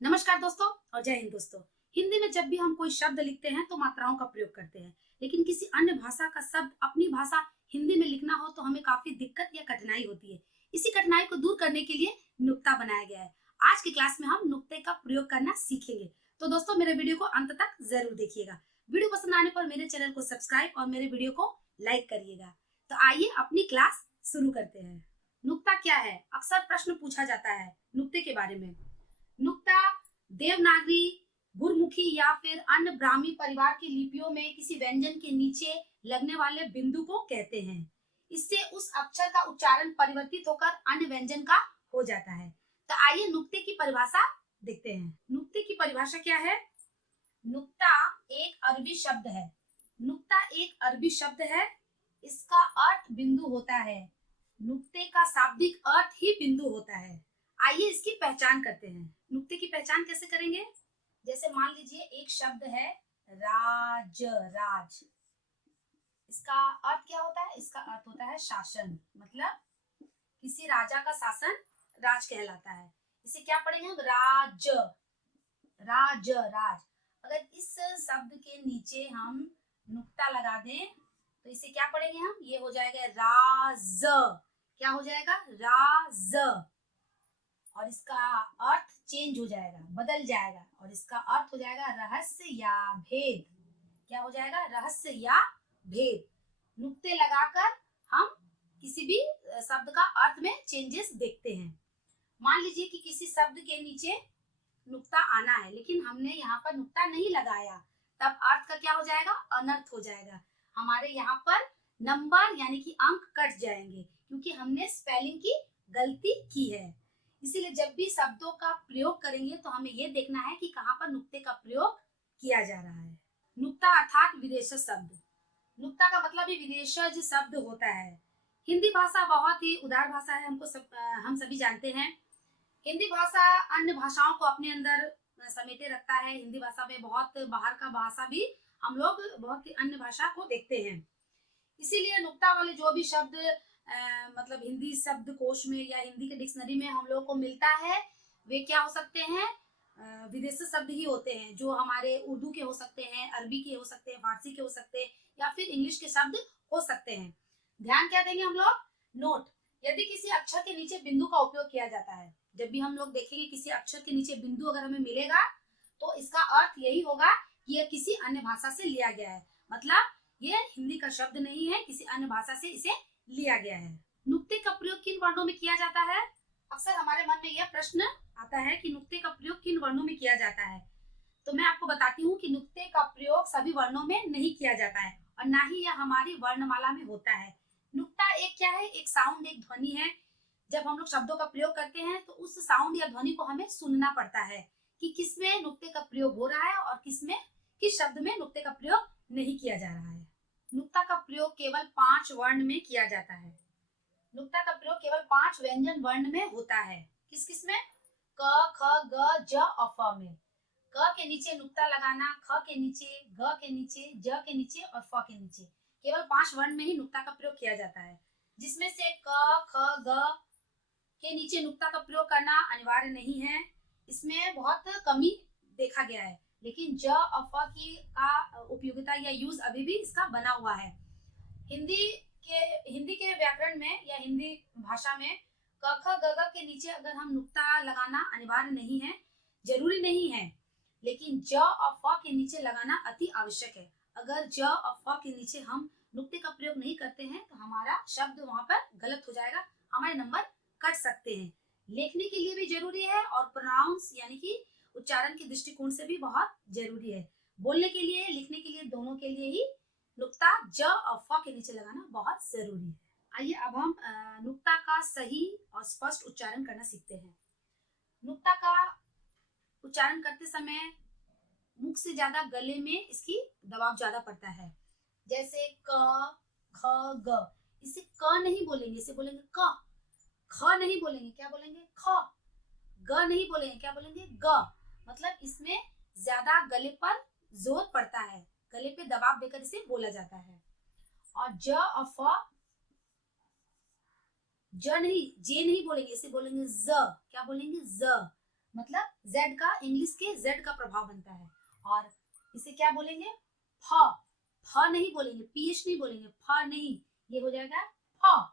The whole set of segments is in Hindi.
नमस्कार दोस्तों और जय हिंद दोस्तों। हिंदी में जब भी हम कोई शब्द लिखते हैं तो मात्राओं का प्रयोग करते हैं, लेकिन किसी अन्य भाषा का शब्द अपनी भाषा हिंदी में लिखना हो तो हमें काफी दिक्कत या कठिनाई होती है। इसी कठिनाई को दूर करने के लिए नुक्ता बनाया गया है। आज की क्लास में हम नुक्ते का प्रयोग करना सीखेंगे। तो दोस्तों मेरे वीडियो को अंत तक जरूर देखिएगा। वीडियो पसंद आने पर मेरे चैनल को सब्सक्राइब और मेरे वीडियो को लाइक करिएगा। तो आइए अपनी क्लास शुरू करते हैं। नुक्ता क्या है? अक्सर प्रश्न पूछा जाता है नुक्ते के बारे में। नुक्ता देवनागरी, गुरमुखी या फिर अन्य ब्राह्मी परिवार की लिपियों में किसी व्यंजन के नीचे लगने वाले बिंदु को कहते हैं। इससे उस अक्षर का उच्चारण परिवर्तित होकर अन्य व्यंजन का हो जाता है। तो आइए नुक्ते की परिभाषा देखते हैं। नुक्ते की परिभाषा क्या है? नुक्ता एक अरबी शब्द है। नुक्ता एक अरबी शब्द है। इसका अर्थ बिंदु होता है। नुक्ते का शाब्दिक अर्थ ही बिंदु होता है। आइए इसकी पहचान करते हैं। नुक्ते की पहचान कैसे करेंगे? जैसे मान लीजिए एक शब्द है राज। राज, इसका अर्थ क्या होता है? इसका अर्थ होता है शासन, मतलब किसी राजा का शासन राज कहलाता है। इसे क्या पढ़ेंगे हम? राज। राज, राज। अगर इस शब्द के नीचे हम नुक्ता लगा दें तो इसे क्या पढ़ेंगे हम? ये हो जाएगा राज। क्या हो जाएगा? राज। और इसका अर्थ चेंज हो जाएगा, बदल जाएगा, और इसका अर्थ हो जाएगा रहस्य या भेद। क्या हो जाएगा? रहस्य या भेद। नुक्ते लगाकर हम किसी भी शब्द का अर्थ में चेंजेस देखते हैं। मान लीजिए कि किसी शब्द के नीचे नुक्ता आना है, लेकिन हमने यहाँ पर नुक्ता नहीं लगाया, तब अर्थ का क्या हो जाएगा? अनर्थ हो जाएगा। हमारे यहाँ पर नंबर यानी कि अंक कट जाएंगे, क्योंकि हमने स्पेलिंग की गलती की है। इसीलिए जब भी शब्दों का प्रयोग करेंगे तो हमें यह देखना है कि कहाँ पर नुक्ते का प्रयोग किया जा रहा है। नुक्ता अर्थात विदेशज शब्द। नुक्ता का मतलब ही विदेशज शब्द होता है। हिंदी भाषा बहुत ही उदार भाषा है, हम सभी जानते हैं। हिंदी भाषा अन्य भाषाओं को अपने अंदर समेटे रखता है। हिंदी भाषा में बहुत बाहर का भाषा भी हम लोग बहुत ही अन्य भाषा को देखते हैं। इसीलिए नुक्ता वाले जो भी शब्द मतलब हिंदी शब्दकोश में या हिंदी के डिक्शनरी में हम लोग को मिलता है, वे क्या हो सकते हैं? विदेशी शब्द ही होते हैं, जो हमारे उर्दू के हो सकते हैं, अरबी के हो सकते हैं, फारसी के हो सकते हैं, या फिर इंग्लिश के शब्द हो सकते हैं। ध्यान क्या देंगे हम लोग? नोट। यदि किसी अक्षर के नीचे बिंदु का उपयोग किया जाता है, जब भी हम लोग देखेंगे किसी अक्षर के नीचे बिंदु अगर हमें मिलेगा तो इसका अर्थ यही होगा कि यह किसी अन्य भाषा से लिया गया है। मतलब ये हिंदी का शब्द नहीं है, किसी अन्य भाषा से इसे लिया गया है। नुक्ते का प्रयोग किन वर्णों में किया जाता है? अक्सर हमारे मन में यह प्रश्न आता है कि नुक्ते का प्रयोग किन वर्णों में किया जाता है। तो मैं आपको बताती हूँ कि नुक्ते का प्रयोग सभी वर्णों में नहीं किया जाता है, और ना ही यह हमारी वर्णमाला में होता है। नुक्ता एक क्या है? एक साउंड, एक ध्वनि है। जब हम लोग शब्दों का प्रयोग करते हैं तो उस साउंड या ध्वनि को हमें सुनना पड़ता है कि किसमें नुक्ते का प्रयोग हो रहा है और किस शब्द में नुक्ते का प्रयोग नहीं किया जा रहा है। नुक्ता का प्रयोग केवल 5 वर्ण में किया जाता है। नुक्ता का प्रयोग केवल 5 व्यंजन वर्ण में होता है। किस किस में? क, ख, ग, ज और फ में। क के नीचे नुक्ता लगाना, ख के नीचे, ग के नीचे, ज के नीचे और फ के नीचे। केवल 5 वर्ण में ही नुक्ता का प्रयोग किया जाता है, जिसमें से क, ख, ग के नीचे नुक्ता का प्रयोग करना अनिवार्य नहीं है। इसमें बहुत कमी देखा गया है, लेकिन ज और फ की का उपयोगिता या यूज अभी भी इसका बना हुआ है। हिंदी के व्याकरण में या हिंदी भाषा में क ख ग घ के नीचे अगर हम नुक्ता लगाना अनिवार्य नहीं है, जरूरी नहीं है, लेकिन ज और फ के नीचे लगाना अति आवश्यक है। अगर ज और फ के नीचे हम नुक्ते का प्रयोग नहीं करते हैं तो हमारा शब्द वहां पर गलत हो जाएगा, हमारे नंबर कट सकते हैं। लिखने के लिए भी जरूरी है और प्रोनाउंस यानी कि उच्चारण के दृष्टिकोण से भी बहुत जरूरी है। बोलने के लिए, लिखने के लिए, दोनों के लिए ही नुक्ता ज और फ के नीचे लगाना बहुत जरूरी है। आइए अब हम नुक्ता का सही और स्पष्ट उच्चारण करना सीखते हैं। नुक्ता का उच्चारण करते समय मुख से ज्यादा गले में इसकी दबाव ज्यादा पड़ता है। जैसे क, ख, ग, इसे क नहीं बोलेंगे, इसे बोलेंगे क। ख नहीं बोलेंगे, क्या बोलेंगे? ख। ग नहीं बोलेंगे, क्या बोलेंगे? ग। मतलब इसमें ज्यादा गले पर जोर पड़ता है, गले पे दबाव देकर इसे बोला जाता है। और ज और फ, ज नहीं, जे नहीं बोलेंगे, इसे बोलेंगे ज। क्या बोलेंगे? ज। मतलब जेड का इंग्लिश के जेड का प्रभाव बनता है। और इसे क्या बोलेंगे? फ। फ नहीं बोलेंगे, पीएच नहीं बोलेंगे, फ नहीं, ये हो जाएगा फ।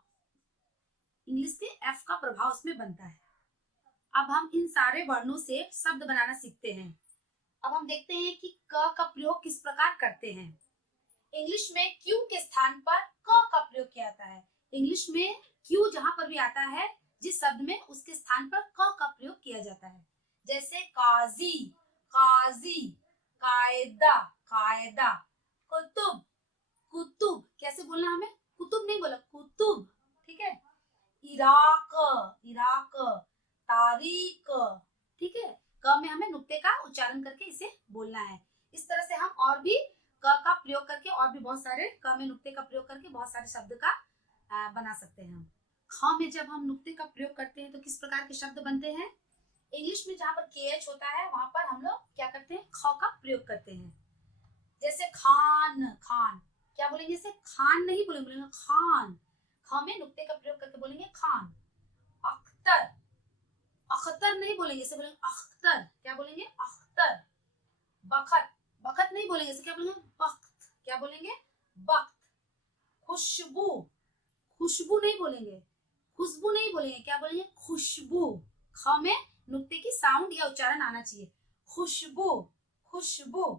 इंग्लिश के एफ का प्रभाव उसमें बनता है। अब हम इन सारे वर्णों से शब्द बनाना सीखते हैं। अब हम देखते हैं कि क का प्रयोग किस प्रकार करते हैं। इंग्लिश में क्यू के स्थान पर क का प्रयोग किया जाता है। इंग्लिश में क्यू जहां पर भी आता है, जिस शब्द में, उसके स्थान पर क का प्रयोग किया जाता है। जैसे काजी, काजी, कायदा, कायदा, कुतुब, कुतुब। कैसे बोलना हमें? कुतुब नहीं बोला, कुतुब, ठीक है। इराक, इराक, तारीख, ठीक है। क में हमें नुक्ते का उच्चारण करके इसे बोलना है। इस तरह से हम और भी क का प्रयोग करके और भी बहुत सारे, क में नुक्ते का प्रयोग करके बहुत सारे शब्द का बना सकते हैं हम। ख में जब हम नुक्ते का प्रयोग करते हैं तो किस प्रकार के शब्द बनते हैं? इंग्लिश में जहाँ पर KH होता है वहां पर हम लोग क्या करते हैं? ख का प्रयोग करते हैं। जैसे खान, खान, क्या बोलेंगे इसे? खान नहीं बोलेंगे, बोलेंगे खान। ख में नुक्ते का प्रयोग करके बोलेंगे खान। अख्तर, अख्तर नहीं बोलेंगे, इसे बोलेंगे अख्तर। क्या बोलेंगे? अख्तर। बखत, बखत नहीं बोलेंगे, इसे क्या बोलेंगे? बख्त। क्या बोलेंगे? बख्त। खुशबू, खुशबू नहीं बोलेंगे, खुशबू नहीं बोलेंगे, क्या बोलेंगे? खुशबू। ख में नुक्ते की साउंड या उच्चारण आना चाहिए। खुशबू, खुशबू।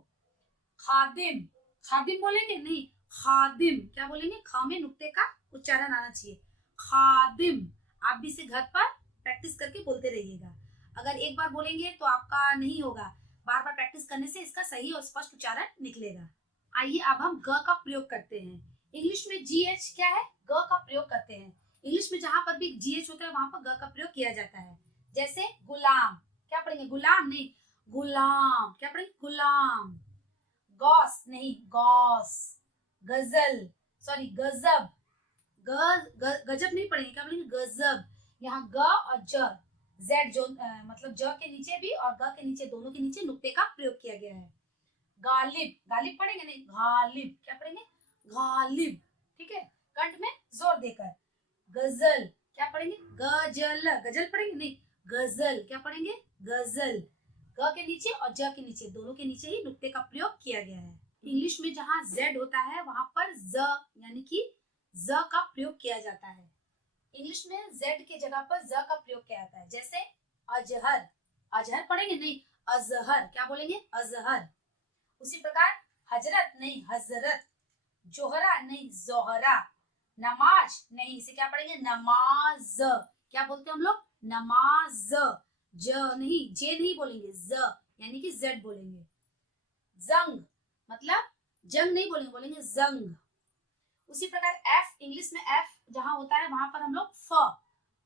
खादिम, खादिम बोलेंगे नहीं, खादिम। क्या बोलेंगे? ख में नुक्ते का उच्चारण आना चाहिए। खादिम। आप भी इसे घर पर प्रैक्टिस करके बोलते रहिएगा। अगर एक बार बोलेंगे तो आपका नहीं होगा, बार बार प्रैक्टिस करने से इसका सही और स्पष्ट उच्चारण निकलेगा। आइए अब हम ग का प्रयोग करते हैं। इंग्लिश में GH क्या है? ग का प्रयोग करते हैं। इंग्लिश में जहां पर भी GH होता है वहां पर ग का प्रयोग किया जाता है। जैसे गुलाम, क्या पढ़ेंगे? गुलाम नहीं, गुलाम। क्या पढ़ेंगे? गुलाम। गौस नहीं, गौस। गजल, सॉरी गजब, गजब नहीं पढ़ेंगे, क्या पढ़ेंगे? गजब। यहाँ ग और ज, जेड जो मतलब ज के नीचे भी और ग के नीचे, दोनों के नीचे नुक्ते का प्रयोग किया गया है। गालिब, गालिब पढ़ेंगे नहीं, गालिब। क्या पढ़ेंगे? गालिब, ठीक है, कंठ में जोर देकर। गजल, क्या पढ़ेंगे? गजल, गजल पढ़ेंगे नहीं, गजल। क्या पढ़ेंगे? गजल। ग के नीचे और ज के नीचे, दोनों के नीचे ही नुक्ते का प्रयोग किया गया है। इंग्लिश में जहाँ जेड होता है वहां पर ज यानी कि ज का प्रयोग किया जाता है। इंग्लिश में जेड की जगह पर ज का प्रयोग किया जाता है। जैसे अजहर, अजहर पढ़ेंगे नहीं, अजहर। क्या बोलेंगे? अजहर। उसी प्रकार हजरत नहीं, हजरत। जोहरा नहीं, जोहरा। नमाज नहीं, इसे क्या पढ़ेंगे? नमाज। क्या बोलते हैं हम लोग? नमाज। ज नहीं, जे नहीं बोलेंगे, ज यानी कि जेड बोलेंगे। जंग, मतलब जंग नहीं बोलेंगे, बोलेंगे जंग। उसी प्रकार एफ, इंग्लिश में एफ जहां होता है वहां पर हम लोग फ,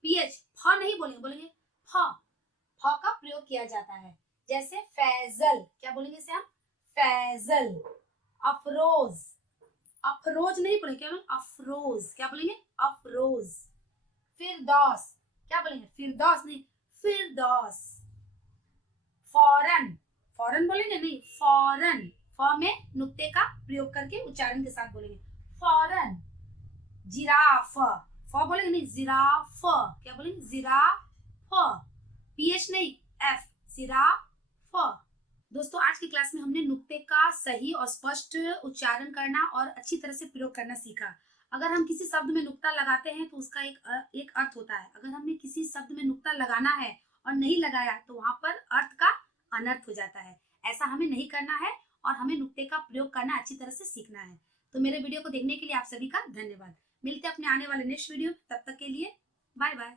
पीएच, फ नहीं बोलेंगे, बोलेंगे फ। फ का प्रयोग किया जाता है। जैसे फैजल, क्या बोलेंगे इसे हम? फैजल। अफरोज, अफरोज नहीं बोलेंगे, क्या बोलेंगे? अफरोज। क्या बोलेंगे? अफरोज। फिरदौस, क्या बोलेंगे? फिरदौस नहीं, फिरदौस। फौरन, फौरन बोलेंगे नहीं, फौरन। फ में नुक्ते का प्रयोग करके उच्चारण के साथ बोलेंगे, फौरन। जिराफ, फ बोलेंगे नहीं, जिराफ। क्या बोलेंगे? जिराफ। पीएच नहीं, एफ, जिराफ। दोस्तों आज की क्लास में हमने नुक्ते का सही और स्पष्ट उच्चारण करना और अच्छी तरह से प्रयोग करना सीखा। अगर हम किसी शब्द में नुक्ता लगाते हैं तो उसका एक अर्थ होता है। अगर हमने किसी शब्द में नुक्ता लगाना है और नहीं लगाया तो वहां पर अर्थ का अनर्थ हो जाता है। ऐसा हमें नहीं करना है और हमें नुक्ते का प्रयोग करना अच्छी तरह से सीखना है। तो मेरे वीडियो को देखने के लिए आप सभी का धन्यवाद। मिलते हैं अपने आने वाले नेक्स्ट वीडियो, तब तक के लिए बाय बाय।